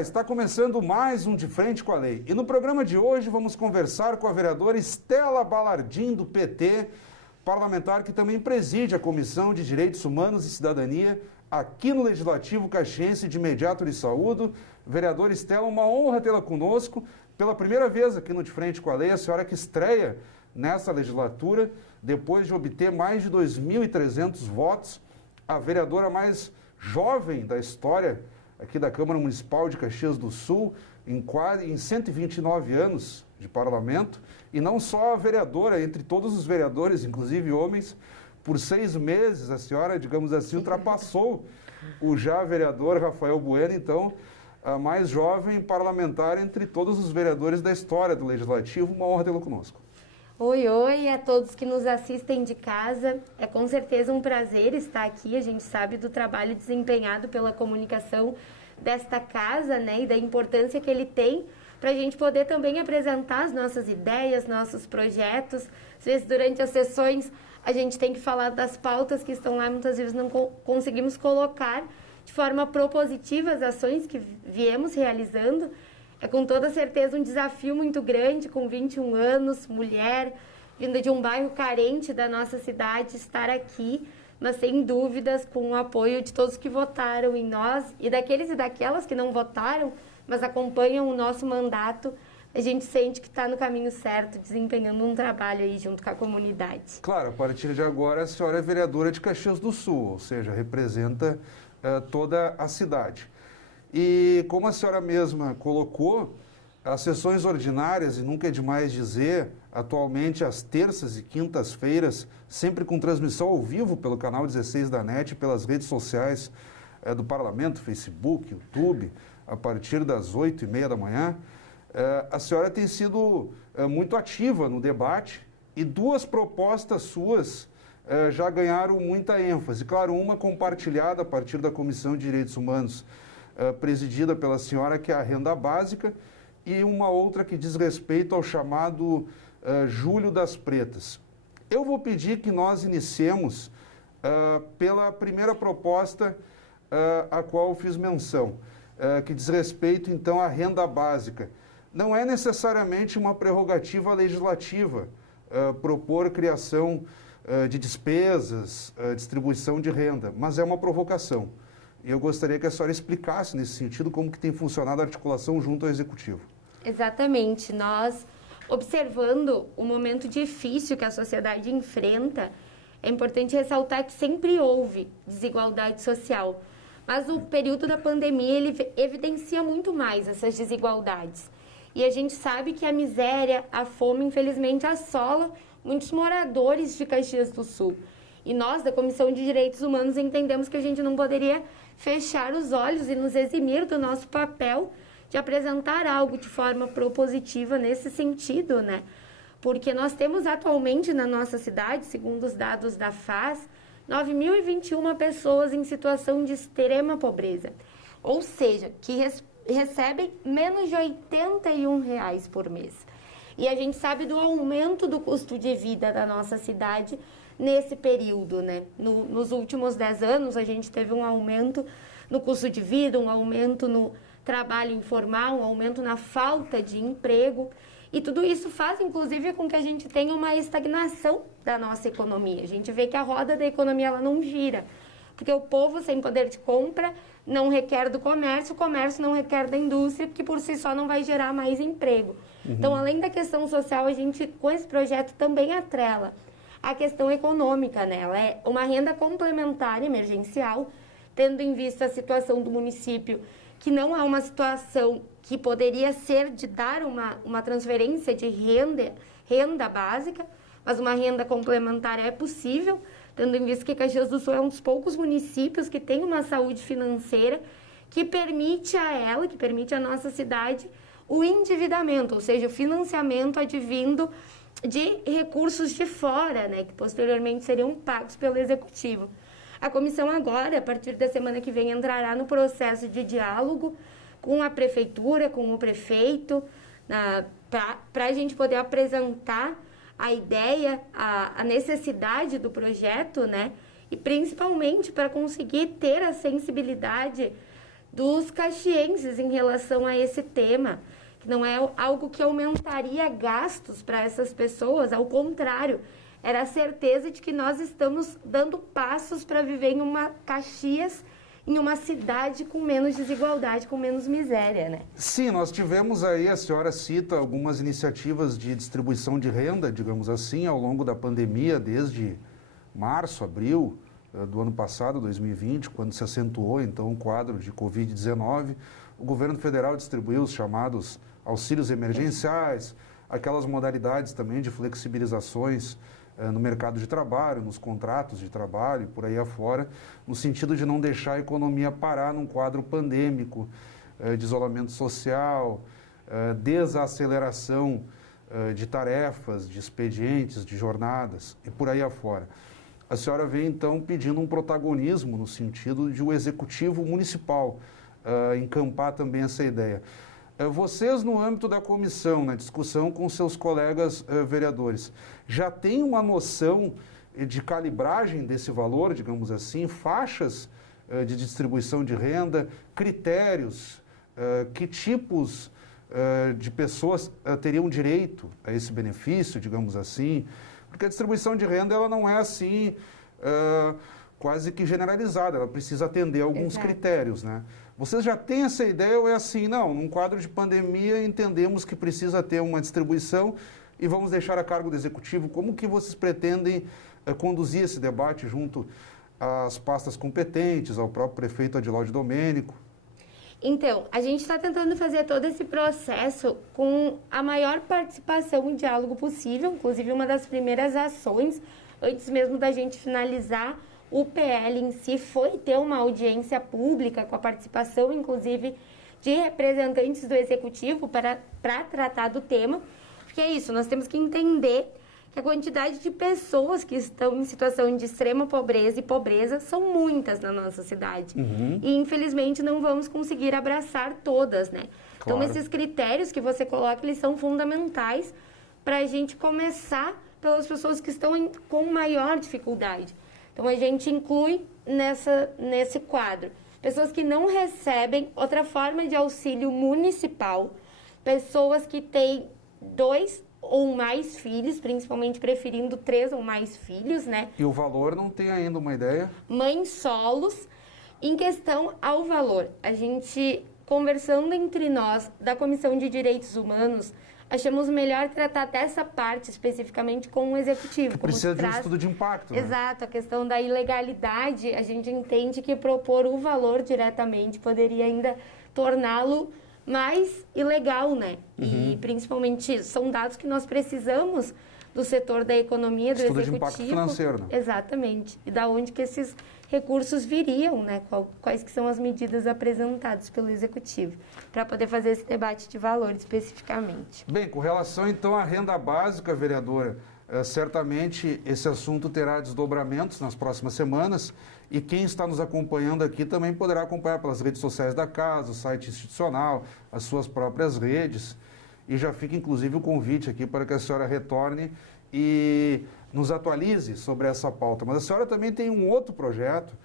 está começando mais um De Frente com a Lei. E no programa de hoje vamos conversar com a vereadora Estela Balardim, do PT, parlamentar que também preside a Comissão de Direitos Humanos e Cidadania aqui no Legislativo Caxiense. De imediato lhe saúdo. Vereadora Estela, uma honra tê-la conosco pela primeira vez aqui no De Frente com a Lei, a senhora que estreia nessa legislatura, depois de obter mais de 2.300 votos, a vereadora mais jovem da história aqui da Câmara Municipal de Caxias do Sul, em 129 anos de parlamento, e não só a vereadora, entre todos os vereadores, inclusive homens, por 6 meses a senhora, digamos assim, ultrapassou o já vereador Rafael Bueno, então a mais jovem parlamentar entre todos os vereadores da história do Legislativo. Uma honra tê-lo conosco. Oi, oi a todos que nos assistem de casa. É com certeza um prazer estar aqui. A gente sabe do trabalho desempenhado pela comunicação desta casa, né, e da importância que ele tem para a gente poder também apresentar as nossas ideias, nossos projetos. Às vezes, durante as sessões, a gente tem que falar das pautas que estão lá, muitas vezes não conseguimos colocar de forma propositiva as ações que viemos realizando. É com toda certeza um desafio muito grande, com 21 anos, mulher, vinda de um bairro carente da nossa cidade, estar aqui, mas sem dúvidas com o apoio de todos que votaram em nós e daqueles e daquelas que não votaram, mas acompanham o nosso mandato. A gente sente que está no caminho certo, desempenhando um trabalho aí junto com a comunidade. Claro, a partir de agora a senhora é vereadora de Caxias do Sul, ou seja, representa toda a cidade. E como a senhora mesma colocou, as sessões ordinárias, e nunca é demais dizer, atualmente às terças e quintas-feiras, sempre com transmissão ao vivo pelo canal 16 da NET, pelas redes sociais do Parlamento, Facebook, YouTube, a partir das 8h30 da manhã, a senhora tem sido muito ativa no debate e 2 propostas suas já ganharam muita ênfase. Claro, uma compartilhada a partir da Comissão de Direitos Humanos, presidida pela senhora, que é a renda básica, e uma outra que diz respeito ao chamado Julho das Pretas. Eu vou pedir que nós iniciemos pela primeira proposta a qual eu fiz menção, que diz respeito, então, à renda básica. Não é necessariamente uma prerrogativa legislativa propor criação de despesas, distribuição de renda, mas é uma provocação. E eu gostaria que a senhora explicasse nesse sentido como que tem funcionado a articulação junto ao Executivo. Exatamente. Nós, observando o momento difícil que a sociedade enfrenta, é importante ressaltar que sempre houve desigualdade social. Mas o período da pandemia, ele evidencia muito mais essas desigualdades. E a gente sabe que a miséria, a fome, infelizmente, assola muitos moradores de Caxias do Sul. E nós, da Comissão de Direitos Humanos, entendemos que a gente não poderia fechar os olhos e nos eximir do nosso papel de apresentar algo de forma propositiva nesse sentido, né? Porque nós temos atualmente na nossa cidade, segundo os dados da FAS, 9.021 pessoas em situação de extrema pobreza. Ou seja, que recebem menos de R$81 por mês. E a gente sabe do aumento do custo de vida da nossa cidade nesse período, né? Nos últimos 10 anos, a gente teve um aumento no custo de vida, um aumento no trabalho informal, um aumento na falta de emprego. E tudo isso faz, inclusive, com que a gente tenha uma estagnação da nossa economia. A gente vê que a roda da economia ela não gira, porque o povo sem poder de compra não requer do comércio, o comércio não requer da indústria, porque por si só não vai gerar mais emprego. Então, além da questão social, a gente, com esse projeto, também atrela a questão econômica, né? Ela é uma renda complementar emergencial, tendo em vista a situação do município, que não é uma situação que poderia ser de dar uma transferência de renda básica, mas uma renda complementar é possível, tendo em vista que Caxias do Sul é um dos poucos municípios que tem uma saúde financeira que permite a nossa cidade o endividamento, ou seja, o financiamento advindo de recursos de fora, né, que posteriormente seriam pagos pelo Executivo. A comissão agora, a partir da semana que vem, entrará no processo de diálogo com a prefeitura, com o prefeito, para a gente poder apresentar a ideia, a necessidade do projeto, né, e principalmente para conseguir ter a sensibilidade dos caxienses em relação a esse tema, que não é algo que aumentaria gastos para essas pessoas, ao contrário, era a certeza de que nós estamos dando passos para viver em uma Caxias, em uma cidade com menos desigualdade, com menos miséria, né? Sim, nós tivemos aí, a senhora cita algumas iniciativas de distribuição de renda, digamos assim, ao longo da pandemia, desde março, abril do ano passado, 2020, quando se acentuou então o quadro de Covid-19, o governo federal distribuiu os chamados auxílios emergenciais, aquelas modalidades também de flexibilizações no mercado de trabalho, nos contratos de trabalho, por aí afora, no sentido de não deixar a economia parar num quadro pandêmico, de isolamento social, desaceleração de tarefas, de expedientes, de jornadas e por aí afora. A senhora vem, então, pedindo um protagonismo no sentido de o executivo municipal encampar também essa ideia. Vocês, no âmbito da comissão, na discussão com seus colegas vereadores, já têm uma noção de calibragem desse valor, digamos assim, faixas de distribuição de renda, critérios, que tipos de pessoas teriam direito a esse benefício, digamos assim? Porque a distribuição de renda ela não é assim quase que generalizada, ela precisa atender alguns critérios, né? Vocês já têm essa ideia ou é assim, não, num quadro de pandemia entendemos que precisa ter uma distribuição e vamos deixar a cargo do executivo? Como que vocês pretendem conduzir esse debate junto às pastas competentes, ao próprio prefeito Adilaude Domênico? Então, a gente está tentando fazer todo esse processo com a maior participação e diálogo possível, inclusive uma das primeiras ações, antes mesmo da gente finalizar o PL em si, foi ter uma audiência pública com a participação, inclusive, de representantes do Executivo para tratar do tema, porque é isso, nós temos que entender que a quantidade de pessoas que estão em situação de extrema pobreza e pobreza são muitas na nossa cidade. E, infelizmente, não vamos conseguir abraçar todas, né? Claro. Então, esses critérios que você coloca, eles são fundamentais para a gente começar pelas pessoas que estão com maior dificuldade. Então, a gente inclui nesse quadro pessoas que não recebem outra forma de auxílio municipal, pessoas que têm 2 ou mais filhos, principalmente preferindo 3 ou mais filhos, né? E o valor não tem ainda uma ideia? Mães solos. Em questão ao valor, a gente, conversando entre nós da Comissão de Direitos Humanos, achamos melhor tratar dessa parte especificamente com o Executivo. Que precisa de um estudo de impacto, né? Exato, a questão da ilegalidade, a gente entende que propor o valor diretamente poderia ainda torná-lo mais ilegal, né? E principalmente são dados que nós precisamos do setor da economia, do estudo executivo. De impacto financeiro, né? Exatamente. E da onde que esses recursos viriam, né? Quais que são as medidas apresentadas pelo executivo, para poder fazer esse debate de valor especificamente. Bem, com relação então à renda básica, vereadora, certamente esse assunto terá desdobramentos nas próximas semanas e quem está nos acompanhando aqui também poderá acompanhar pelas redes sociais da casa, o site institucional, as suas próprias redes. E já fica inclusive o convite aqui para que a senhora retorne e nos atualize sobre essa pauta. Mas a senhora também tem um outro projeto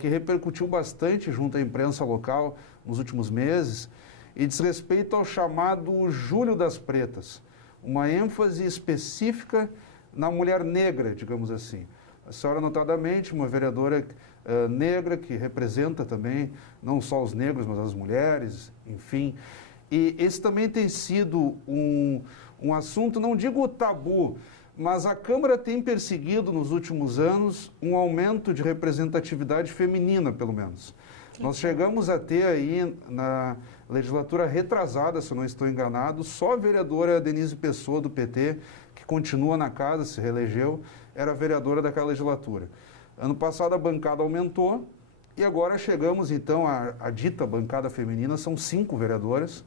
que repercutiu bastante junto à imprensa local nos últimos meses e diz respeito ao chamado Julho das Pretas, uma ênfase específica na mulher negra, digamos assim. A senhora, notadamente, uma vereadora negra que representa também não só os negros, mas as mulheres, enfim. E esse também tem sido um assunto, não digo tabu, mas a Câmara tem perseguido nos últimos anos um aumento de representatividade feminina, pelo menos. Nós chegamos a ter aí, na legislatura retrasada, se eu não estou enganado, só a vereadora Denise Pessoa, do PT, que continua na casa, se reelegeu, era vereadora daquela legislatura. Ano passado a bancada aumentou e agora chegamos então à dita bancada feminina, são 5 vereadoras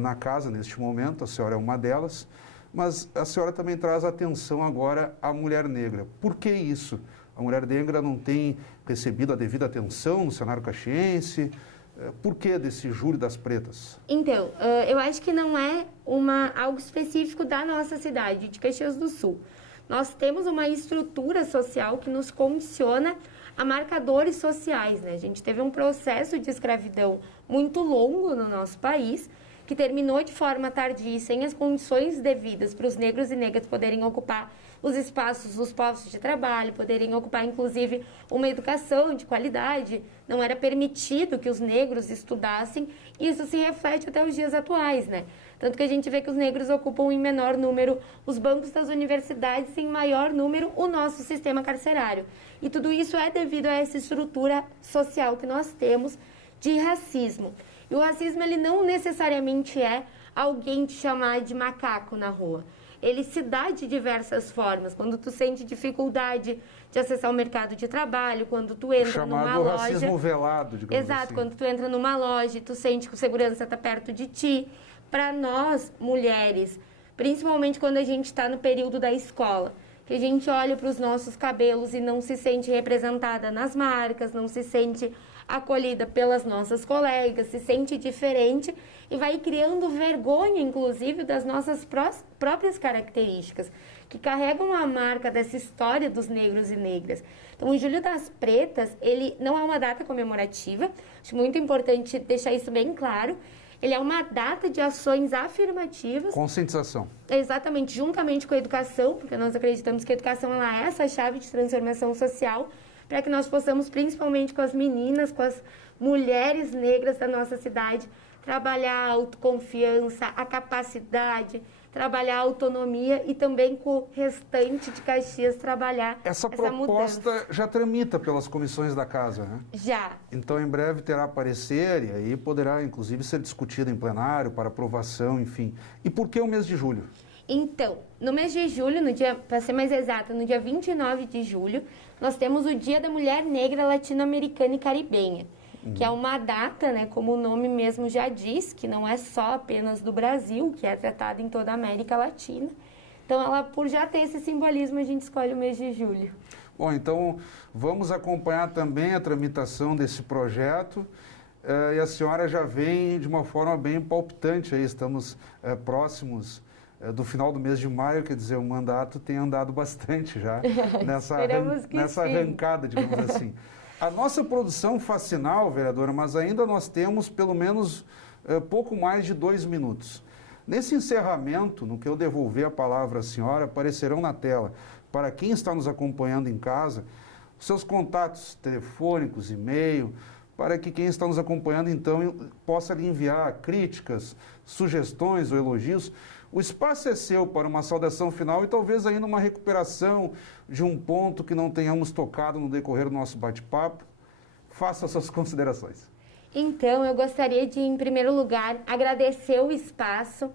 na casa neste momento, a senhora é uma delas, mas a senhora também traz atenção agora à mulher negra. Por que isso? A mulher negra não tem recebido a devida atenção no cenário caxiense? Por que desse Julho das Pretas? Então, eu acho que não é algo específico da nossa cidade, de Caxias do Sul. Nós temos uma estrutura social que nos condiciona a marcadores sociais, né? A gente teve um processo de escravidão muito longo no nosso país, que terminou de forma tardia e sem as condições devidas para os negros e negras poderem ocupar os espaços, os postos de trabalho, poderem ocupar, inclusive, uma educação de qualidade. Não era permitido que os negros estudassem, e isso se reflete até os dias atuais, né? Tanto que a gente vê que os negros ocupam em menor número os bancos das universidades, em maior número o nosso sistema carcerário. E tudo isso é devido a essa estrutura social que nós temos de racismo. E o racismo, ele não necessariamente é alguém te chamar de macaco na rua. Ele se dá de diversas formas. Quando tu sente dificuldade de acessar o mercado de trabalho, quando tu entra numa loja... Chamado racismo velado, digamos assim. Exato, quando tu entra numa loja e tu sente que o segurança está perto de ti. Para nós, mulheres, principalmente quando a gente está no período da escola, que a gente olha para os nossos cabelos e não se sente representada nas marcas, não se sente acolhida pelas nossas colegas, se sente diferente e vai criando vergonha, inclusive, das nossas próprias características, que carregam a marca dessa história dos negros e negras. Então, o Julho das Pretas, ele não é uma data comemorativa, acho muito importante deixar isso bem claro. Ele é uma data de ações afirmativas. Conscientização. Exatamente, juntamente com a educação, porque nós acreditamos que a educação ela é essa chave de transformação social, para que nós possamos, principalmente com as meninas, com as mulheres negras da nossa cidade, trabalhar a autoconfiança, a capacidade, trabalhar a autonomia e também com o restante de Caxias trabalhar essa proposta mudança. Já tramita pelas comissões da casa, né? Já. Então, em breve terá parecer e aí poderá, inclusive, ser discutido em plenário para aprovação, enfim. E por que o mês de julho? Então, no mês de julho, no dia, para ser mais exato, no dia 29 de julho, nós temos o Dia da Mulher Negra Latino-Americana e Caribenha, que é uma data, né, como o nome mesmo já diz, que não é só apenas do Brasil, que é tratada em toda a América Latina. Então, ela, por já ter esse simbolismo, a gente escolhe o mês de julho. Bom, então vamos acompanhar também a tramitação desse projeto. E a senhora já vem de uma forma bem palpitante, aí estamos próximos do final do mês de maio, quer dizer, o mandato tem andado bastante já nessa arrancada, digamos assim. A nossa produção facinal, vereadora, mas ainda nós temos pelo menos pouco mais de 2 minutos. Nesse encerramento, no que eu devolver a palavra à senhora, aparecerão na tela, para quem está nos acompanhando em casa, seus contatos telefônicos, e-mail, para que quem está nos acompanhando, então, possa lhe enviar críticas, sugestões ou elogios. O espaço é seu para uma saudação final e talvez ainda uma recuperação de um ponto que não tenhamos tocado no decorrer do nosso bate-papo. Faça suas considerações. Então, eu gostaria de, em primeiro lugar, agradecer o espaço,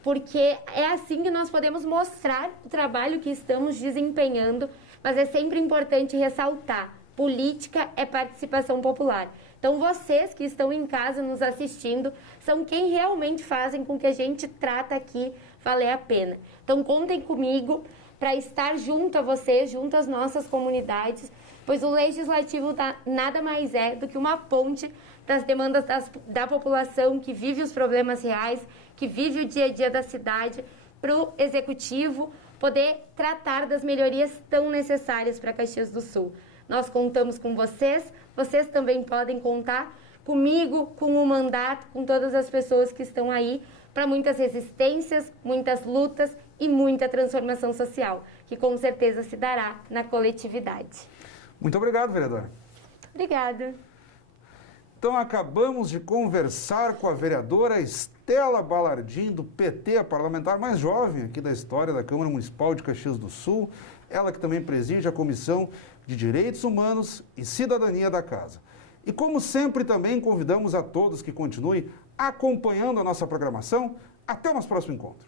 porque é assim que nós podemos mostrar o trabalho que estamos desempenhando, mas é sempre importante ressaltar: política é participação popular. Então, vocês que estão em casa nos assistindo são quem realmente fazem com que a gente trata aqui valer a pena. Então, contem comigo para estar junto a vocês, junto às nossas comunidades, pois o Legislativo nada mais é do que uma ponte das demandas da população que vive os problemas reais, que vive o dia a dia da cidade, para o Executivo poder tratar das melhorias tão necessárias para Caxias do Sul. Nós contamos com vocês, vocês também podem contar comigo, com o mandato, com todas as pessoas que estão aí para muitas resistências, muitas lutas e muita transformação social, que com certeza se dará na coletividade. Muito obrigado, vereadora. Obrigada. Então, acabamos de conversar com a vereadora Estela Balardim, do PT, a parlamentar mais jovem aqui da história da Câmara Municipal de Caxias do Sul. Ela que também preside a Comissão de Direitos Humanos e Cidadania da Casa. E como sempre também convidamos a todos que continuem acompanhando a nossa programação. Até o nosso próximo encontro.